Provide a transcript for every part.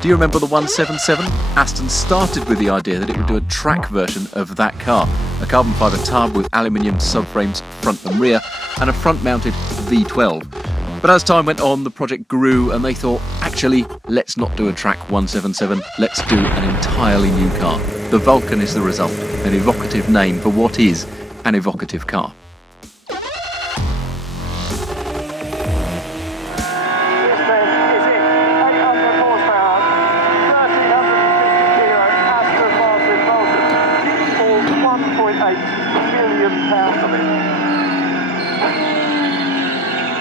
Do you remember the 177? Aston started with the idea that it would do a track version of that car, a carbon fibre tub with aluminium subframes front and rear, and a front-mounted V12. But as time went on, the project grew and they thought, actually, let's not do a track 177, let's do an entirely new car. The Vulcan is the result, an evocative name for what is an evocative car.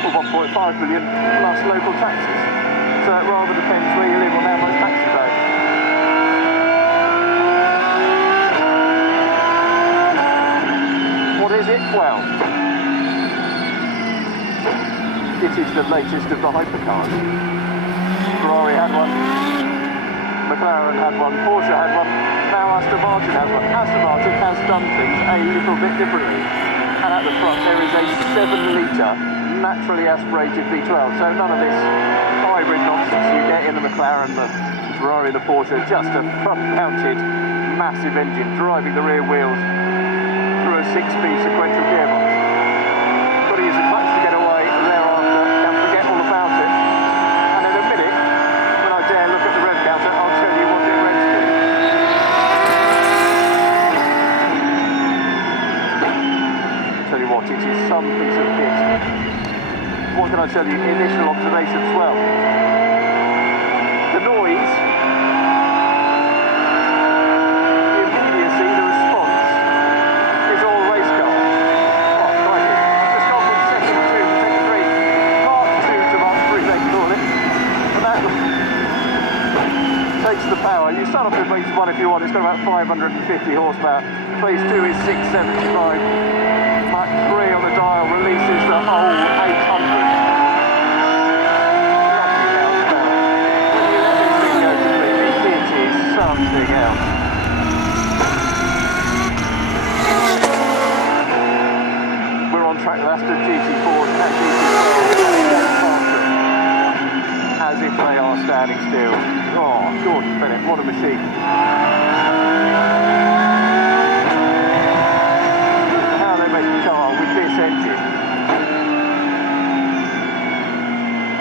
£1.5 million plus local taxes. So it rather depends where you live on how much tax you pay. What is it? Well, it is the latest of the hypercars. Ferrari had one, McLaren had one, Porsche had one, now Aston Martin has one. Aston Martin has done things a little bit differently. And at the front there is a 7-litre naturally aspirated V12, so none of this hybrid nonsense you get in the McLaren, the Ferrari, the Porsche, just a front-mounted massive engine driving the rear wheels through a 6-speed sequential gearbox. Got to use the clutch to get away, and thereafter can forget all about it. And in a minute, when I dare look at the rev counter, I'll tell you what it revs to. Tell you what, it is some piece of kit. What can I tell you? Initial observations, well, the noise, the immediacy, the response is all race car. Oh, crikey. I've just gone from second 2 to second 3, Mark 2 to Mark 3, they call it. And that takes the power. You start off with phase 1 if you want, it's got about 550 horsepower. Phase 2 is 675. Mark 3 on the dial releases the whole 800. Something else. We're on track with Aston GT4 and GT4 as if they are standing still. Oh, Gordon Bennett, what a machine. How they make a car with this engine.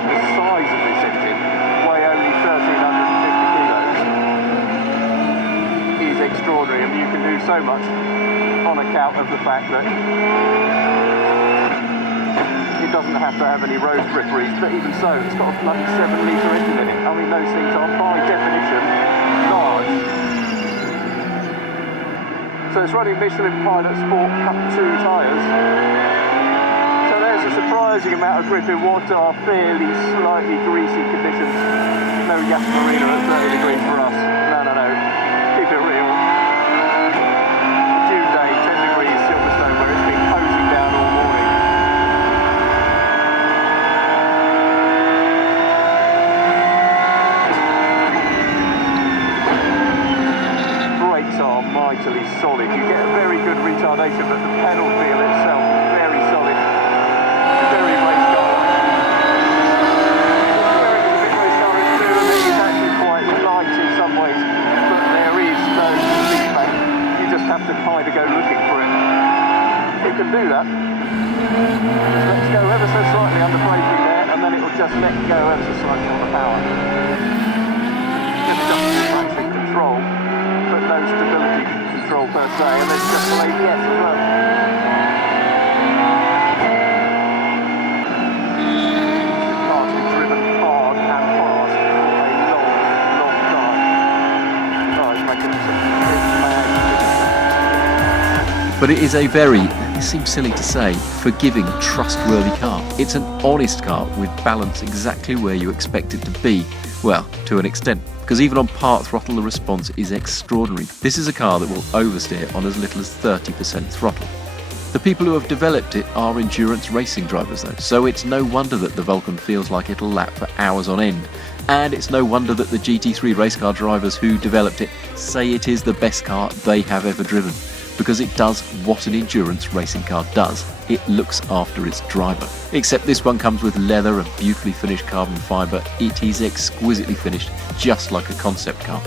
The size of this engine, weigh only 1,350 kilos. Extraordinary, and you can do so much on account of the fact that it doesn't have to have any road fripperies, but even so, it's got a bloody 7-litre engine in it. I mean, those things are by definition large. So it's running Michelin Pilot Sport Cup 2 tyres. So there's a surprising amount of grip in what are fairly slightly greasy conditions. No gas marina at 30 degrees for us. No. Keep it real. June day, 10 degrees, Silverstone, where it's been hosing down all morning. Brakes are mightily solid. You get a very good retardation, but the pedal feel itself is very solid. Very race car. It's a bit race car too, and it is actually quite light in some ways. Have to kind of go looking for it. It can do that. Let's go ever so slightly under braking there, and then it will just let go ever so slightly on the power. Just traction control, but no stability control per se, and then just the ABS as well. The car's been driven hard and fast for a long time. Oh, it's magnificent. But it is a very, it seems silly to say, forgiving, trustworthy car. It's an honest car with balance exactly where you expect it to be. Well, to an extent, because even on part throttle the response is extraordinary. This is a car that will oversteer on as little as 30% throttle. The people who have developed it are endurance racing drivers though, so it's no wonder that the Vulcan feels like it'll lap for hours on end. And it's no wonder that the GT3 race car drivers who developed it say it is the best car they have ever driven. because it does what an endurance racing car does. It looks after its driver. Except this one comes with leather and beautifully finished carbon fibre. It is exquisitely finished, just like a concept car.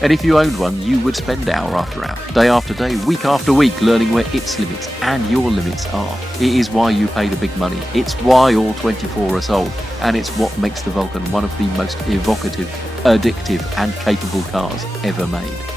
And if you owned one, you would spend hour after hour, day after day, week after week, learning where its limits and your limits are. It is why you pay the big money. It's why all 24 are sold. And it's what makes the Vulcan one of the most evocative, addictive and capable cars ever made.